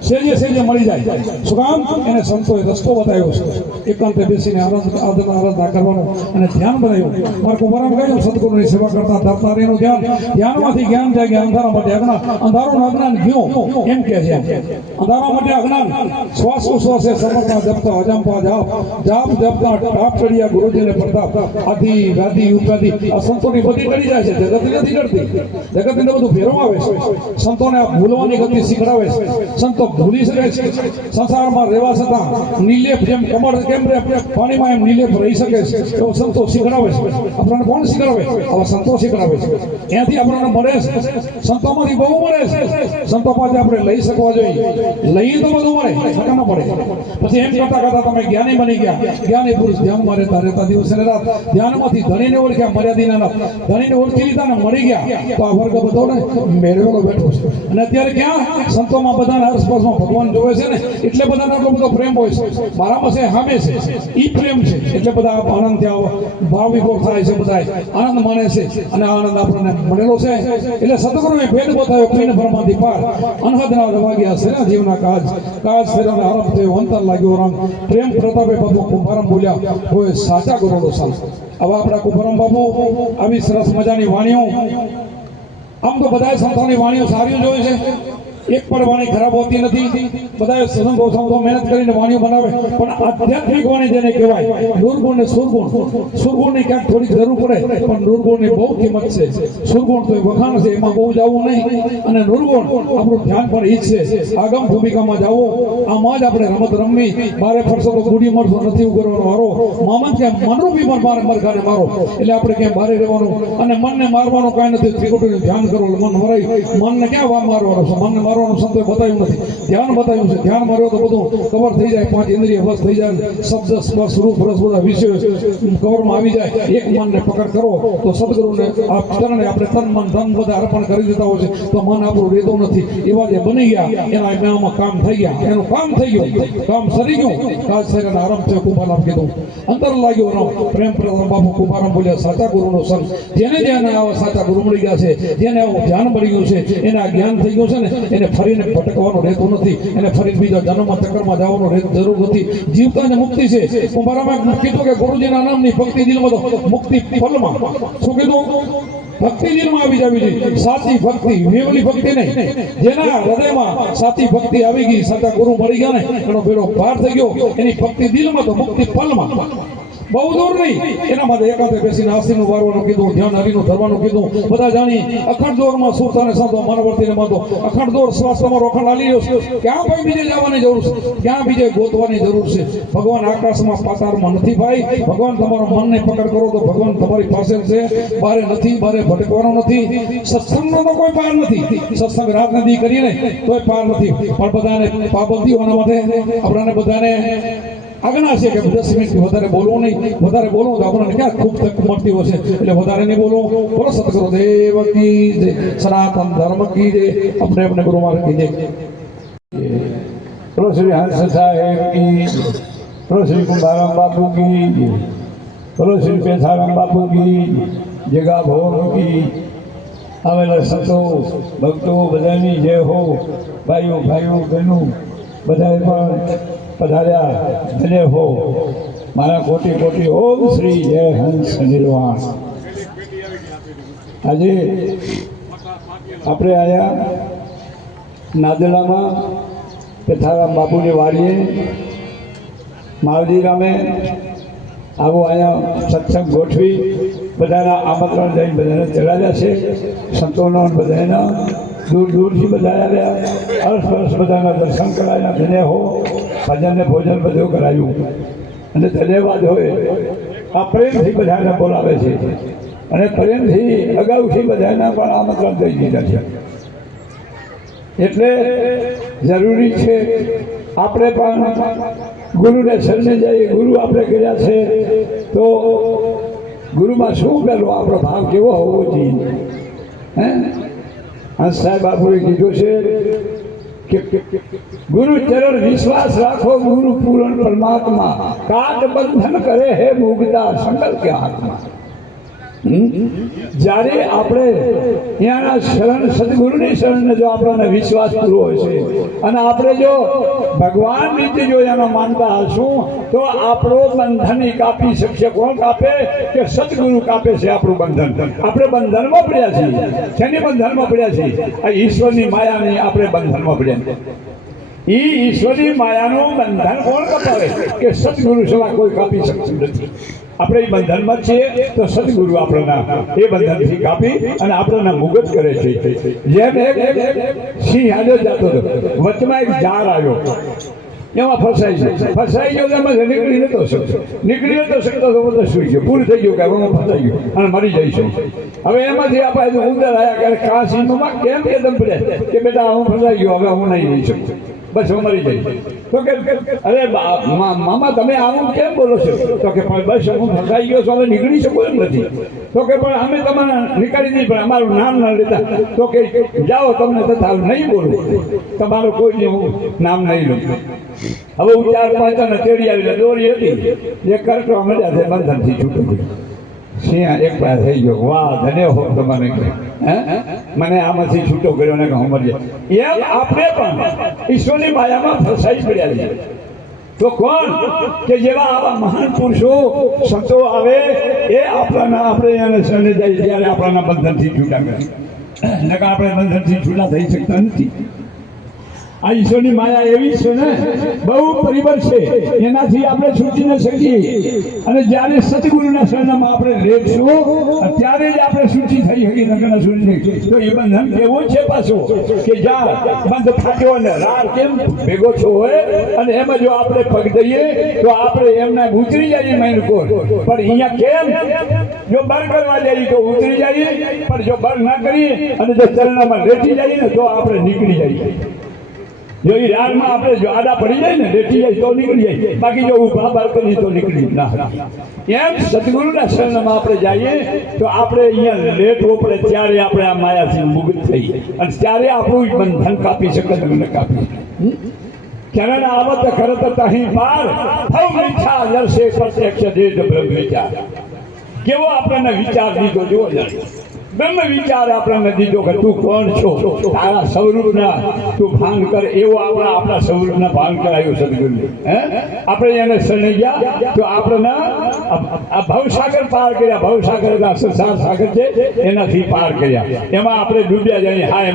સેજે મળી જાય શું કામ એને સંતોએ રસ્તો બતાવ્યો છે એકાંતે બેસીને આરાધના કરવાનું અને ધ્યાન બનાવ્યું મારે કુંભારામ કહ્યું સદગુરુની સેવા કરતા ધરતારીનું ધ્યાનમાંથી જ્ઞાન જાય કે અંધારા માટે અંધારું અજ્ઞાન ગયું એમ કે છે અંધારા માટે અજ્ઞાન શ્વાસ ઉશ્વાસે સમર્પણ જપતા અજંપા જાપ જપતા ટાપ ચડિયા ગુરુજીને પ્રતાપ આદિ વ્યાધિ ઉપાધિ આ સંતોની બધી કરી જાય છે જગતની નથી કરતી જગતને બધું ફેરવાવે છે સંતોને આ ભૂલવાની ગતિ શીખડાવે છે સંતો ભૂલી શકે છે સંસારમાં રહેવા છતાં નિર્લેપ જેમ કમળ કેમ પાણીમાં એમ નિર્લેપ રહી શકે છે એવો સંતો શીખડાવે છે આપણને કોણ શીખડાવે આવા સંતો શીખડાવે છે ત્યાંથી આપણને મળે છે સંતોમાંથી બહુ મળે છે સંતો પાસે આપણે લઈ શકવા જોઈએ લઈ તો બધું મળે ન મળે પછી એમ કરતા કરતા તમે જ્ઞાની બની ગયા જ્ઞાની પુરુષ ધ્યાનમાં રહેતા દિવસે ને રાત ધ્યાનમાંથી ધણીને ઓળખ્યા મર્યાદિના ધણીને ઓળખી લીધા ને મળી ગયા તો આ વર્ગ બધો ને મેળવેલો બેઠો છે અને અત્યારે ક્યાં સંતોમાં બધા હર્ષપર્શમાં ભગવાન જોવે છે ને એટલે બધાને આટલો બધો પ્રેમ હોય છે મારા પાસે સામે છે ઈ પ્રેમ છે એટલે બધા આનંદ ત્યાં ભાવ વિભોર થાય છે બધા આનંદ માણે છે અને આનંદ આપણને મળેલો છે એટલે સદગુરુએ ભેદ બતાવ્યો પીન ભ્રમમાંથી પાર અનહદના રવાગ્યા છે જીવના કાજ ફેરવને આરંભ થયો અંતર લાગ્યો રંગ પ્રેમ પ્રતાપે બાપુ કુંભારામ બોલ્યા હોય સાચા ગુરુનો સંગ હવે આપણા કુંભારામ બાપુ આવી સરસ મજાની વાણીઓ આમ તો બધા સંતોની વાણીઓ સારી જોઈ છે એક પણ વાણી ખરાબ હોતી નથી બધા સંતો મહેનત કરીને વાણીઓ બનાવે પણ આધ્યાત્મિક વાણી જેને કહેવાય દુર્ગુણ ને સુરગુણ ની ક્યાંક થોડી જરૂર પડે પણ દુર્ગુણ ની બહુ કિંમત છે સુરગુણ તો વખાણ છે એમાં બહુ જવું નહીં અને નિર્ગુણ આપણું ધ્યાન પણ ઈ છે આગમ ભૂમિકામાં જવું આમાં જ આપણે રમત રમવી બારે ફરશો તો ગુડી મળશો નથી ઉગરવાનો વારો મામન કે મનરૂપી પણ બારે મરઘાને મારો એટલે આપણે ક્યાંય બારે રહેવાનું અને મનને મારવાનું કાંઈ નથી ત્રિકુટીનું ધ્યાન કરવું મન મરાય મનને ક્યાં મારવાનો છે મનને સંતોએ બતાવ્યું નથી ધ્યાન બતાવ્યું છે ધ્યાન માર્યો તો બધું કવર થઈ જાય પાંચ ઇન્દ્રિય વશ થઈ જાય શબ્દ સ્પર્શ રૂપ રસ બધા વિષયો કવરમાં આવી જાય એક મનને પકડ કરો તો સદગુરુને આ ચરણે આપણે તન મન ધન બધા અર્પણ કરી દેતા હોય છે તો મન આપણું રહેતું નથી એવા જે બની ગયા એના એમાં કામ થઈ ગયા એનું કામ થઈ ગયું કામ સરી ગયું કાજ શરીરને આરામ થયો કુંભારામ કીધું અંતર લાગ્યો નો પ્રેમ પ્રધાન બાપુ કુંભારામ બોલ્યા સાચા ગુરુનો સંગ જેને આવા સાચા ગુરુ મળી ગયા છે જેને આવું ધ્યાન મળી ગયું છે એને આ જ્ઞાન થઈ ગયું છે ને એને ફરીને ભટકવાનું રહેતું નથી એને ફરી બીજા જન્મમાં ચક્કરમાં જવાનું જરૂર નથી જીવતા ને મુક્તિ છે કુંભારામે કીધું કે ગુરુજીના નામની ભક્તિ દિલમાં તો મુક્તિ પલમાં શું કીધું ભક્તિ દિલમાં આવી જવી જોઈએ સાચી ભક્તિ વેવલી ભક્તિ નહીં જેના હૃદયમાં સાચી ભક્તિ આવી ગઈ સાચા ગુરુ મળી ગયા ને એનો બેડો પાર થઈ ગયો એની ભક્તિ દિલમાં તો મુક્તિ પલમાં બહુ દૂર નહીં એના માટે એકાંતે બેસીને આશીનું વારવાનું કીધું ધ્યાન હરીનું ધરવાનું કીધું બધા જાણી અખંડ દોરમાં સુરતાને સાધો માનવર્તીને માધો અખંડ દોર શ્વાસ તમારો અખંડ હાલી રહ્યો છે ક્યાં ભાઈ બીજે જવાની જરૂર છે ક્યાં બીજે ગોતવાની જરૂર છે ભગવાન આકાશમાં પાતાળમાં નથી ભાઈ ભગવાન તમારો મનને પકડ કરો તો ભગવાન તમારી પાસે છે બારે નથી બારે ભટકવાનો નથી સત્સંગનો તો કોઈ પાર નથી સત્સંગ રાત નદી કરીને તોય પાર નથી પણ બધાને પાબંદીઓના માટે આપણાને બધાને આજ્ઞા છે કે 10 મિનિટ વધારે બોલવું નહીં વધારે બોલો તો આપણને ક્યાં ખૂબ તક મળતી હોય છે એટલે વધારે નહીં બોલો બોલો સતગુરુ દેવ કી જય સનાતન ધર્મ કી જય अपने गुरु महाराज की जय बोलो श्री हंस साहेब की बोलो श्री कुंभाराम बापू की बोलो श्री पेशाराम बापू की जगा भोग की आवेला संतो भक्तो बधानी जय हो भाइयों बहनों बधाई पर पधार्या धन्य हो मारा कोटि कोटि ओम श्री जय हंस निर्वाण આજે આપણે આયા નાદલામાં પેથારામ બાપુની વાડીએ માવજી ગામે આવો અહીંયા સત્સંગ ગોઠવી બધાના આમંત્રણ લઈને બધાને ચલાવ્યા છે સંતોનો બધાના દૂર દૂરથી બધા આવ્યા અરસ બધાના દર્શન કરાયા ધન્ય હો ભજન ને ભોજન બધું કરાયું અને ધન્યવાદ હોય આ પ્રેમથી બધાને બોલાવે છે અને પ્રેમથી અગાઉથી બધાના પણ આમંત્રણ દઈ દીધા છે એટલે જરૂરી છે આપણે પણ ગુરુને શરણે જઈએ ગુરુ આપણે કર્યા છે તો ગુરુમાં શું પેલો આપણો ભાવ કેવો હોવો જોઈએ હે હંસ સાહેબ બાપુએ કીધું છે કે ગુરુ ચરણ વિશ્વાસ રાખો ગુરુ પૂરણ પરમાત્મા કાટ બંધન કરે હે મુગતા સંકલ્પ કે હાથમાં જ્યારે આપણે અહીંયાના શરણ સદગુરુની શરણને જો આપણને વિશ્વાસ પૂરો હોય છે અને આપણે જો ભગવાન રીતે જો એનો માનતા હશું તો આપણો બંધન કાપી શકશે. કોણ કાપે? કે સદગુરુ કાપે છે આપણું બંધન. આપણે બંધનમાં પડ્યા છીએ. શેની બંધનમાં પડ્યા છીએ? આ ઈશ્વરની માયાની આપણે બંધનમાં પડ્યા. ઈશ્વરની માયાનું બંધન કોણ કપાવે? કે સદગુરુ સિવાય કોઈ કાપી શકતું નથી. આપણે એ બંધનમાં છીએ તો સદગુરુ આપણના એ બંધનથી કાપી અને આપણને મુક્ત કરે છે. જેમ એક સિંહ હાલ્યો જતો હતો, વચમાં એક ઝાડ આવ્યો, એમાં ફસાઈ ગયો, એમાં નીકળી નતો શકતો તો બધો સુઈ ગયો, પૂરું થઈ ગયું કે હવે ફસાઈ ગયો અને મરી જઈશું. હવે એમાંથી આપણે ઉંદર આવ્યા કે કા સિંહમાં કેમ કે દમ પડ્યા કે બેટા હું ફસાઈ ગયો, હવે હું નહીં રહી શકું, બસ હું મરી જઈશ. તો કે અરે મામા તમે આવું કેમ બોલો છો? તો કે બસ હું ફસાઈ ગયો છું, હવે નીકળી શકું એમ નથી. તો કે પણ અમે તમારે નીકાળી નહીં, પણ અમારું નામ ના લેતા. તો કે જાઓ, તમને તથા નહીં બોલવું, તમારું કોઈ હું નામ નહીં લઉં. હવે હું 4-5 ને તેડી આવીને દોરી હતી, જે કરટવા મળ્યા છે બંધનથી છૂટું ગયું. સિંહ એક પાસે થઈ ગયો, વાહ ધન્ય હો તમને, મને આમાંથી છૂટો કર્યો ને હું મરી જાય. એમ આપણે પણ ઈશ્વરની માયામાં ફસાઈ પડ્યા છીએ. તો કોણ કે જેવા આવા મહાન પુરુષો સંતો આવે એ આપણાના આપણે એને શરણે જાય ત્યારે આપણાના બંધનથી છૂટા કરે. નકર આપણે બંધનથી છૂટા થઈ શકતા નથી. આ ઈશ્વરની માયા એવી છે ને, બહુ પરિબળ છે, એનાથી આપણે છૂટી ન શકીએ. અને જ્યારે સતગુરુના શરણમાં આપણે લેશું ત્યારે જ આપણે છૂટી થઈ શકીએ. નગરના છૂટી તો એ બંધન કેવું છે પાછું કે જ્યાં બંધ ફાટ્યો અને રાર કેમ ભેગો છો હોય અને એમાં જો આપણે પગ દઈએ તો આપણે એમના ઉતરી જઈએ મહિનકોર. પણ અહીંયા કેમ જો બર કરવા જઈએ તો ઉતરી જઈએ, પણ જો બર ના કરીએ અને જો ચરણામાં લેટી જઈએ ને તો આપણે નીકળી જઈએ. જો એ રાગમાં આપણે જો આડા પડી જાય ને લેટી જાય તો નીકળી જાય, બાકી જો ઉભા બાર કરીએ તો નીકળી ના. એમ સદગુરુના શરણમાં આપણે જઈએ તો આપણે અહીંયા લેટવો પડે ત્યારે આપણે આ માયાથી મુક્ત થઈ અને ત્યારે આપણું બંધન કાપી શકે ને કાપી. ચરણ આવત ખરત તહીં પાર થવ ઈચ્છા દર્શે પ્રત્યક્ષ દેહ બ્રહ્મ વિચાર. કેવો આપણને વિચાર દીધો જુઓ બ્રહ્મ વિચાર આપણને દીધો કે તું કોણ છો, તારા સ્વરૂપના તું ભાન કર. એવો આપણા સ્વરૂપના ભાન કરાયું સદગુરુ. આપણે એને શરણે ગયા તો આપણને આ ભવસાગર પાર કર્યા. ભવસાગર સંસાર સાગર છે એનાથી પાર કર્યા. એમાં આપણે ડૂબ્યા જઈએ, હાય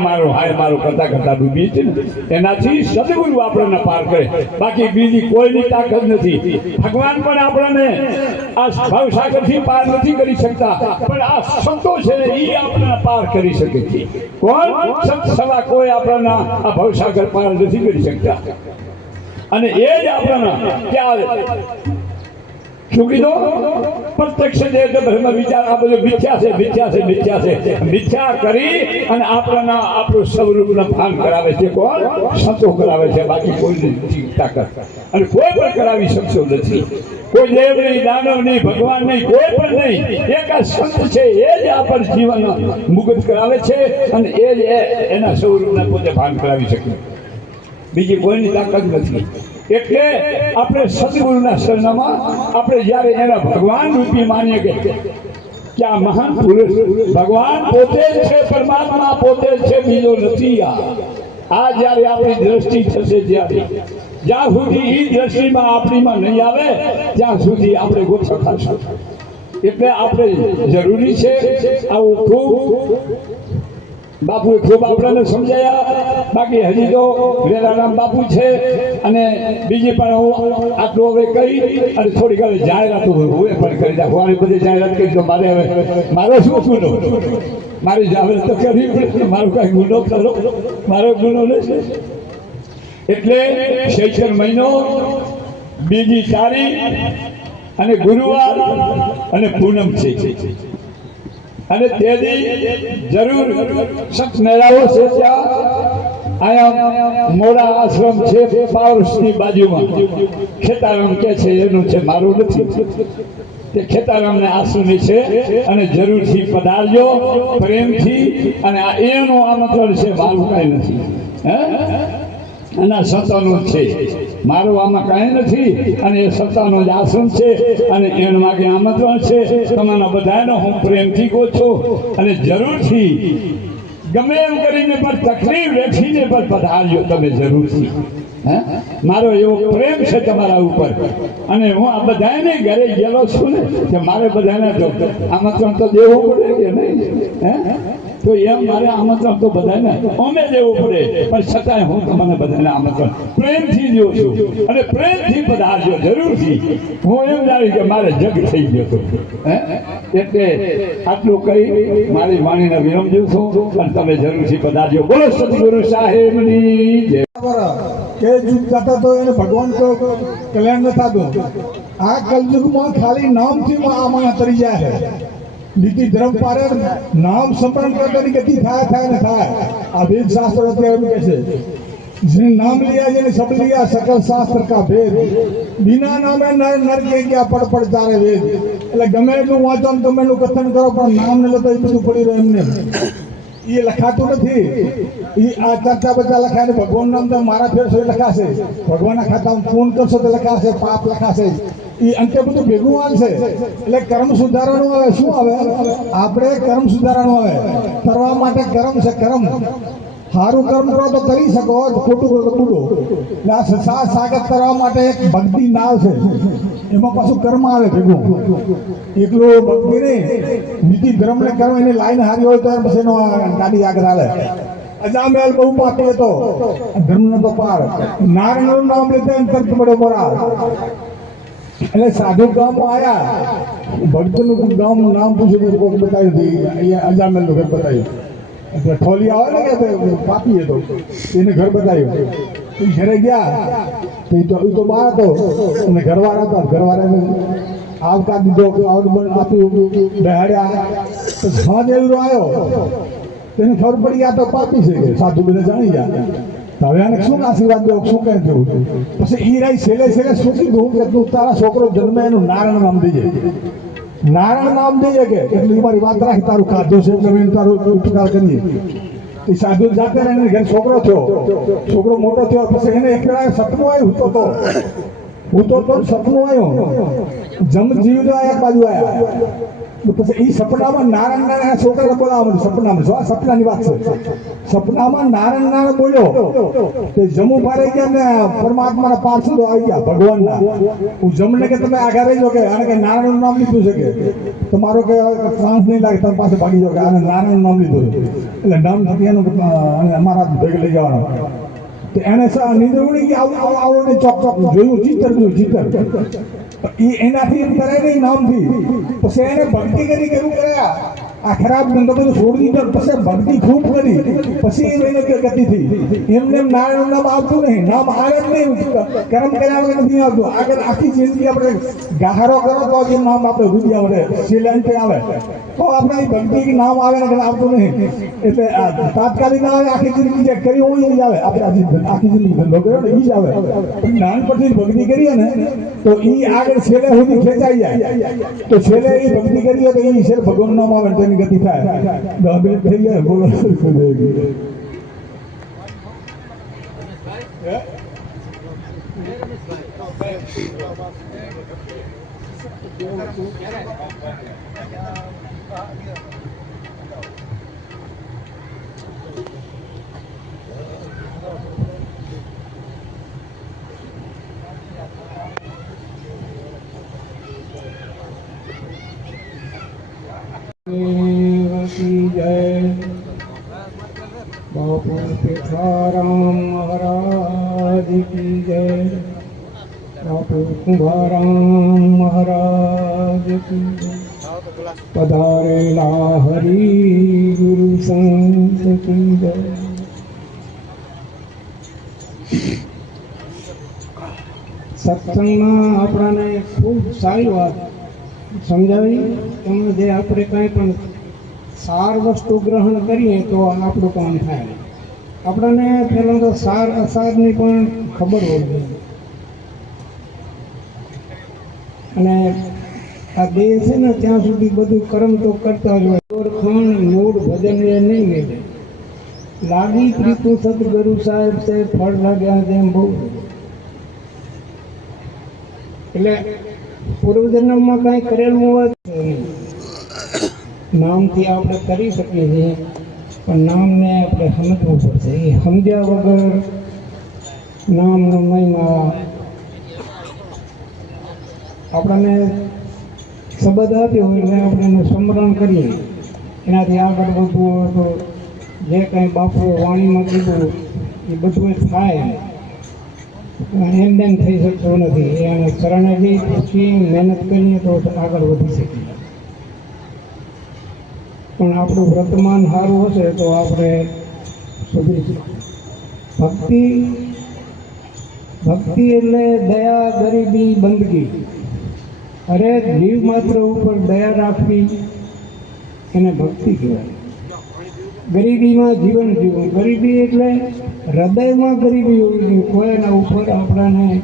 મારો કરતા કરતા ડૂબીએ છીએ ને, એનાથી સદગુરુ આપણને પાર કરે. બાકી બીજી કોઈની તાકાત નથી. ભગવાન પણ આપણને આ ભવસાગરથી પાર નથી કરી શકતા, પણ આ સંતો છે એ આપણને પાર કરી શકે છે. કોણ? સંત સવા કોઈ આપણને આ ભવસાગર પાર નથી કરી શકતા. અને એ જ આપણને ક્યારે શું કીધું? પ્રત્યક્ષ દેહ બ્રહ્મ વિચાર. આ બધું મિથ્યા છે. મિથ્યા કરી અને આપણું સ્વરૂપનું ભાન કરાવે છે. કોણ? સંતો કરાવે છે, બાકી કોઈ તાકાત અને કોઈ પણ કરાવી શકતો નથી. કોઈ દેવ નહીં, દાનવ નહીં, ભગવાન નહીં, કોઈ પણ નહીં. એક આ સંત છે એ જ આપણ જીવન મુક્ત કરાવે છે અને એ જ એના સ્વરૂપના પોતે ભાન કરાવી શકે. બીજી કોઈની તાકાત નથી. એટલે આપણે સદગુરુના શરણમાં આપણે જ્યારે એના ભગવાન રૂપી માનીએ કે આ મહાન પુરુષ ભગવાન પોતે જ છે, પરમાત્મા પોતે જ છે, બીજો નથી. આ જ્યારે આપણી દ્રષ્ટિ થશે, જ્યારે જ્યાં સુધી એ દ્રષ્ટિમાં આપણીમાં નહીં આવે ત્યાં સુધી આપણે ગોઠા ખાશું. એટલે આપણે જરૂરી છે આવું ખૂબ બાપુએ ખૂબ આપણને સમજાયા. બાકી હજી તો વેરારામ બાપુ છે અને બીજી પણ હું આટલું હવે કરી અને થોડીક હવે જાહેરાત હું પણ કરી નાખું. આવી બધી જાહેરાત કરી તો મારે હવે મારો શું ગુનો? મારી જાહેરાત તો કરવી પડે. મારો કાંઈ ગુનો કરો? મારો ગુનો નથી. એટલે ચૈત્ર મહિનો, બીજી તારીખ અને ગુરુવાર અને પૂનમ છે અને તેદી જરૂર સંત મેળાઓ છે. ત્યાં આયા મોરા આશ્રમ છે પાવરસની બાજુમાં. ખેતારામ કે છે એનું છે, મારું નથી. તે ખેતારામને આશ્રમની છે અને જરૂરથી પધારજો પ્રેમથી. અને એનું આમંત્રણ છે, મારું કાંઈ નથી. અને આ સત્તાનું જ છે. મારું આમાં કાંઈ નથી. અને એ સત્તાનું જ આસન છે અને એના માગે આમંત્રણ છે. તમારા બધાનો હું પ્રેમથી કહું છું અને જરૂરથી ગમે એમ કરીને પણ તકલીફ વેઠીને પણ પધારજો તમે જરૂરથી. હે, મારો એવો પ્રેમ છે તમારા ઉપર. અને હું આ બધાને ઘરે ગયેલો છું ને કે મારે બધાને તો આમંત્રણ તો દેવું પડે કે નહીં? હે, તો એમ મારે આમંત્રણ તો બધાને અમે દેવું પડે. પણ છતાંય હું તમને બધાને આમંત્રણ પ્રેમથી દઉં છું અને પ્રેમથી પધારજો જરૂરથી. હું એમ જાણી કે મારે જગ થઈ ગયો હતો. હે, એટલે આટલું કહી મારી વાણીને વિરમજું છું અને તમે જરૂરથી પધારજો. બોલો સદગુરુ સાહેબની જય. કે યુગ જતા તો એને ભગવાન તો કલ્યાણ ન થતું. આ કલયુગમાં ખાલી નામથી આ માણસ તરી જાય છે. નીતિ ધર્મ પારે નામ સ્મરણ કરતાની ગતિ થાય ને થાય. આ વેદ શાસ્ત્ર અત્યારે એવું કહે છે, जिसने नाम लिया जिन्हें सब लिया सकल शास्त्र का भेद, बिना नामे नर नर के क्या पड़ तारे वेद. એટલે ગમે એટલું વાંચો ગમે એટલું કથન કરો પણ નામ ને લેતો એ બધું પડી રહે એમને. એ લખાતું નથી. એ આ ચર્ચા બધા લખાય ને ભગવાન નામ તો મારા ફેરશો એ લખાશે, ભગવાનના ખાતામાં ફોન કરશો તો લખાશે, પાપ લખાશે. એ અંતે બધું ભેગું આવશે. એટલે કર્મ સુધારવાનું આવે. શું આવે? આપણે કર્મ સુધારવાનું આવે. કરવા માટે કર્મ છે. કર્મ સારું કર્મ કરો તો કરી શકો, ખોટું કરો તો ખોટું. એટલે આ સાથ સાગત કરવા માટે એક ભક્તિ નાવ છે. એમાં પાછું કર્મ આવે ભેગું. એકલું ભક્તિ નહીં, નીતિ ધર્મ ને કર્મ એની લાઈન હારી હોય તો પછી એનો ગાડી આગળ આવે. અજામેલ બહુ પાપી હતો, ધર્મ નો તો પાર. નારાયણનું નામ લેતા એમ તરત પડ્યો મોરા. એટલે સાધુ ગામમાં આવ્યા, ભક્તનું ગામનું નામ પૂછ્યું, કોઈ બતાવ્યું અહીંયા અજામેલ નું ઘર બતાવ્યું. ઠોલી આવે ને કે પાપી હતો, એને ઘર બતાવ્યું. એ ઘરે ગયા તો બહાર હતો અને ઘરવાળા હતા. ઘરવાળાને આવકાર દીધો, આપ્યું, બેહાડ્યા. તો સાંજ એવડો આવ્યો, તેને ખબર પડી આ તો પાપી છે. સાધુ બધા જાણી ગયા. હવે આને શું આશીર્વાદ દેવો, શું કહે દેવું? પછી એ રહી છેલ્લે શું કીધું કે તું તારા છોકરો જન્મે એનું નારાયણ નામ દેજે. નારાયણ નામ દેજે કે એટલી મારી વાત રાખી, તારું ખાધું છે એટલે તારું ઉપકાર કરીએ. એ સાધુ જાતે એને ઘરે છોકરો થયો, છોકરો મોટો થયો. પછી એને એક સપનું આવ્યું, હું તો સપનું આવ્યું, જમ જીવ એક બાજુ આવ્યા. પછી એ સપનામાં નારાયણ છોકરાને બોલાવવાનું. સપનામાં જો આ સપનાની વાત છે. સપનામાં નારાયણ બોલ્યો તે જમુ પારે ગયા ને પરમાત્માના પાર્ષદો આવી ગયા ભગવાનના. હું જમને કે તમે આગળ રહેજો કે આને કે નારાયણનું નામ લીધું છે કે તમારો કે શ્વાસ નહીં લાગે, તમે પાસે ભાગી જાઓ કે આને નારાયણનું નામ લીધું છે. એટલે નામ નથી એનું અને અમારા ભેગ લઈ જવાનો. તો એને નિંદ્રવણી કે આવો ને ચોક જોયું, ચિત્ર એ એનાથી એમ કરાય નહીં નામથી. પછી એને ભક્તિ કરી કેવું કર્યા, આ ખરાબ ધંધો બધું છોડી દીધો. પછી ભક્તિ ખૂબ કરી, પછી એને ગતિથી એમને એમ નારાયણ નામ આવતું નહીં. નામ આવે જ નહીં, કર્મ કર્યા વગર નથી આવતું. આગળ આખી જિંદગી આપણે ગાહારો કરો તો જે નામ આપણે રૂપિયા વડે સિલેન્ટે આવે તો આપણે ભક્તિ નામ આવે ને આવતું નહીં. એટલે તાત્કાલિક ના આવે, આખી જિંદગી જે કરી હોય એ જ આવે. આપણે આખી જિંદગી ધંધો કર્યો ને એ જ આવે. નાનપણથી ભક્તિ કરીએ ને તો એ આગળ છેલ્લે સુધી ખેંચાઈ જાય. તો છેલ્લે એ ભક્તિ કરીએ તો એ છેલ્લે ભગવાન નામ આવે તેની ગતિ થાય. 10 મિનિટ થઈ જાય. બોલો जय बापू भिखाराम महाराज की जय, बापू कुंभाराम महाराज की जय. पधारेला हरि गुरु संत की जय. સત્સંગમાં આપણાને ખૂબ સારી વાત સમજાવી. એમાં જે આપણે કાંઈ પણ સાર વસ્તુ ગ્રહણ કરીએ તો આપણું કામ થાય. આપણને પહેલાં તો સાર અસારની પણ ખબર હોવી જોઈએ. અને આ દેહ છે ને ત્યાં સુધી બધું કર્મ તો કરતા જ હોય. ઓળખાણ મૂળ ભજન એ નહીં મળે. લાગી પ્રીતું સદગુરુ સાહેબ છે ફળ લાગ્યા જેમ બહુ એટલે પૂર્વજન્મમાં કાંઈ કરેલું હોય નામથી આપણે કરી શકીએ છીએ પણ નામને આપણે સમજવું પડશે એ સમજ્યા વગર નામનો મહિમા આપણને શબ્દ આપ્યો હોય એટલે આપણે એને સ્મરણ કરીએ એનાથી આગળ વધવું હોય તો જે કંઈ બાપુ વાણીમાં કીધું એ બધું થાય એમ થઈ શકતું નથી એને શરણે જઈ પછી મહેનત કરીએ તો આગળ વધી શકીએ પણ આપણું વર્તમાન સારું હશે તો આપણે સુધરી ભક્તિ ભક્તિ એટલે દયા ગરીબી બંદગી હરેક જીવ માત્ર ઉપર દયા રાખવી એને ભક્તિ કહેવાય ગરીબીમાં જીવન જીવવું ગરીબી એટલે હૃદયમાં ગરીબી હોવી જોઈએ કોઈના ઉપર આપણાને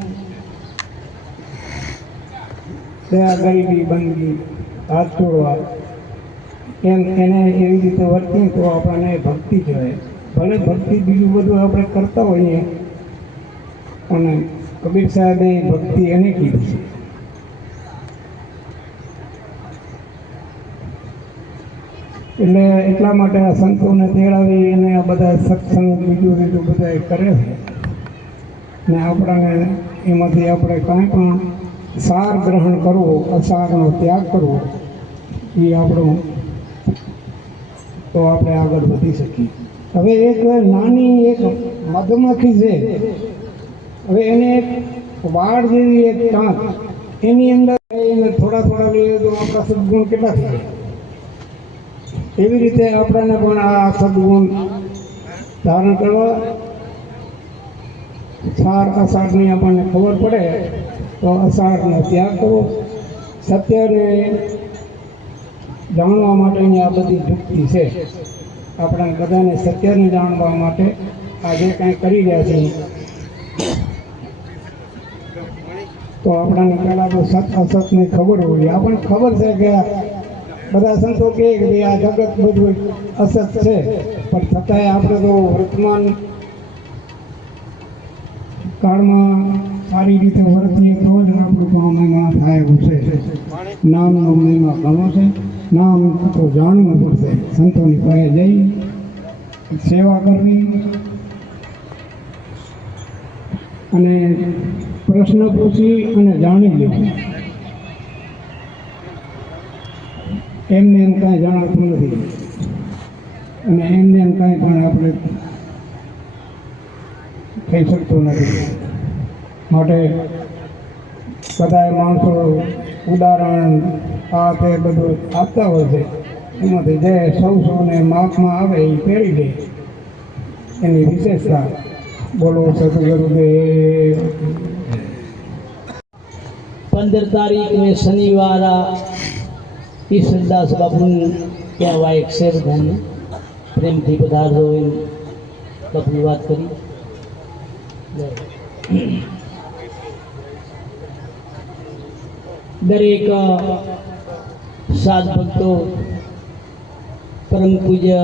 દયા ગરીબી બંદગી હાથ છોડવા એમ એને એવી રીતે વર્તીએ તો આપણને ભક્તિ કહેવાય ભલે ભક્તિ બીજું બધું આપણે કરતા હોઈએ અને કબીર સાહેબે ભક્તિ એને કીધી છે એટલે એટલા માટે આ સંતોને તેડાવી અને આ બધા સત્સંગ બીજું બધા કરે છે ને આપણને એમાંથી આપણે કાંઈ પણ સાર ગ્રહણ કરવો અસારનો ત્યાગ કરવો એ આપણું તો આપણે આગળ વધી શકીએ હવે એક નાની એક મધમાખી છે હવે એને એક વાળ જેવી એક કાંચ એની અંદર એને થોડા થોડા લઈએ તો આપણા સદગુણ કેટલા થઈ જાય એવી રીતે આપણને પણ આ સદગુણ ધારણ કરવા સાર અસારની આપણને ખબર પડે તો અસારનો ત્યાગ કરવો સત્યને જાણવા માટેની આ બધી યુક્તિ છે આપણા બધાને સત્યને જાણવા માટે આ જે કાંઈ કરી રહ્યા છે તો આપણને પહેલાં તો સત અસતની ખબર હોવી આપણને ખબર છે કે બધા સંતો કહે કે ભાઈ આ જગત બધું અસત છે પણ છતાંય આપણે તો વર્તમાન કાળમાં સારી રીતે વર્તીએ તો જ આપણું કામ એમાં થાય એવું છે નામનો મહિમા ઘણો છે નામ તો જાણવું પડશે સંતોની પાસે જઈ સેવા કરવી અને પ્રશ્ન પૂછી અને જાણી લેવું એમને એમ કાંઈ જણાતું નથી અને એમને એમ કાંઈ પણ આપણે થઈ શકતું નથી માટે બધાએ માણસો ઉદાહરણ આ તે બધું આપતા હોય છે એમાંથી જે સૌને માપમાં આવે એ પહેરી લે એની વિશેષતા બોલો સદગુરુદેવ 15 तारीख में शनिवार ईश्वरदास बाबू ત્યાં વાયક છે બધાને પ્રેમથી પધારજો એમ બાપુની વાત કરી દરેક સાત ભક્તો પરમ પૂજ્ય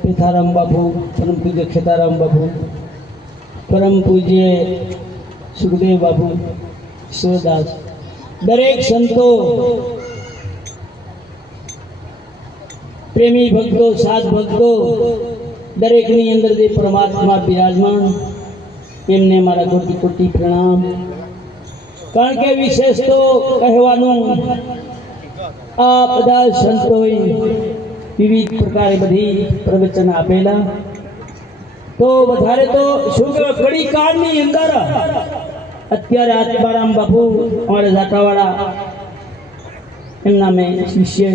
પિથારામ બાપુ પરમ પૂજ્ય ખેતારામ બાપુ પરમ પૂજ્ય સુખદેવ બાપુ શિવદાસ દરેક સંતો પ્રેમી ભક્તો સાત ભક્તો દરેકની અંદર જે પરમાત્મા બિરાજમાન એમને મારા કોટી કોટી પ્રણામ કારણ કે વિશેષ તો કહેવાનું આ બધા સંતોએ વિવિધ પ્રકારે બધી પ્રવચન આપેલા તો વધારે તો શું કહેવાય કડી કાળની અંદર અત્યારે આત્મારામ બાપુ અમારા જાટાવાળા એમના મેં શિષ્ય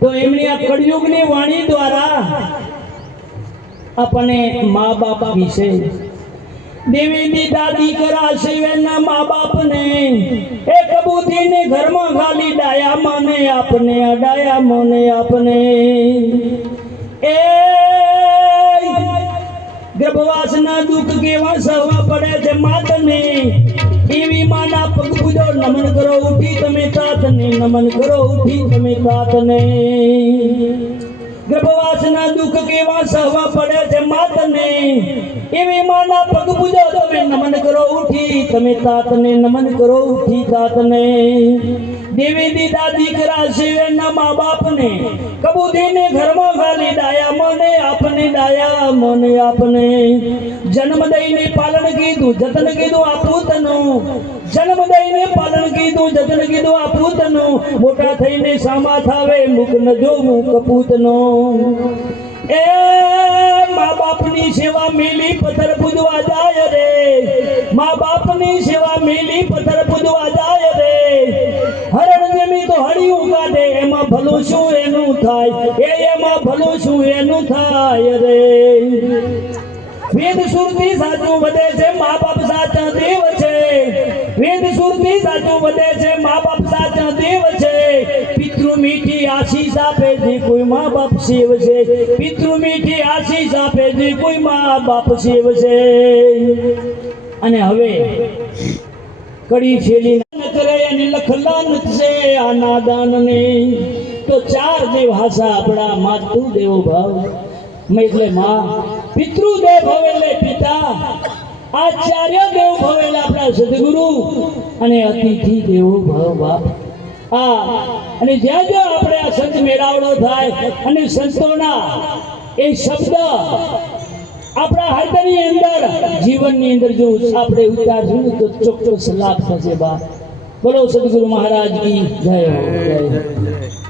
તો એમની આ કળિયુગની વાણી દ્વારા આપણને મા બાપ વિશે દેવી દાદી કરાશે એના મા બાપને એક બુદ્ધિને ઘરમાં ખાલી ડાયા માને આપને અડાયા મને આપને એ ગર્ભવાસના દુઃખ કેવા સહવા પડે છે માતને એવી માના પગ પૂજો નમન કરો ઉઠી તમે તાતને નમન કરો ઉઠી તમે તાતને ગર્ભવાસના દુઃખ કેવા સહવા પડે છે માતને, એવી માના પગ પૂજો તમે નમન કરો ઉઠી, તમે તાતને નમન કરો ઉઠી તાતને. દેવી દીદા દીકરા શિવના મા બાપને કબૂદીને ઘરમાં ખાલી ડાયા મને આપને, ડાયા મને આપને. જન્મ દઈને પાલન કીધું જતન કીધું આ પૂતનું, જન્મ દઈને પાલન કીધું જતન કીધું આ પૂતનું. મોટા થઈને સામા થાવે મુખ ન જોવું કપૂતનું. એ મા બાપની સેવા મેલી પથ્થર પૂજવા જાય રે, મા બાપની સેવા મેલી પથ્થર પૂજવા જાય રે. હરણ જેમી તો હળિયું કાઢે એમાં ભલું શું એનું થાય, એમાં ભલું શું એનું થાય રે. વેદ સુરતી સાચું વધે છે મા બાપ સાચા દેવ છે, વેદ સુરતી સાચું વધે છે મા બાપ સાચા દેવ છે. પિતૃ મીઠી આશીષ આપે છે કોઈ મા બાપ શિવ છે, પિતૃ મીઠી આશીષ આપે છે કોઈ મા બાપ શિવ છે. અને હવે કડી છેલી કરે અને લખલાન છે આ નાદાનને. તો ચાર દેવ હાસા આપણા માતુ દેવો ભાવ એટલે માં, પિતૃદેવ ભવે એટલે પિતા, આચાર્ય દેવ ભવે એટલે આપણા સદગુરુ, અને અતિથિ દેવો ભવ બાપ. અને જ્યાં જ્યાં આપણે આ સંત મેળાવડો થાય અને સંતોના એ શબ્દ આપણા હૃદયની અંદર જીવનની અંદર જો આપણે ઉતારશું તો ચોક્કસ લાભ થશે બા. બોલો સદગુરુ મહારાજ કી જય હો, જય હો.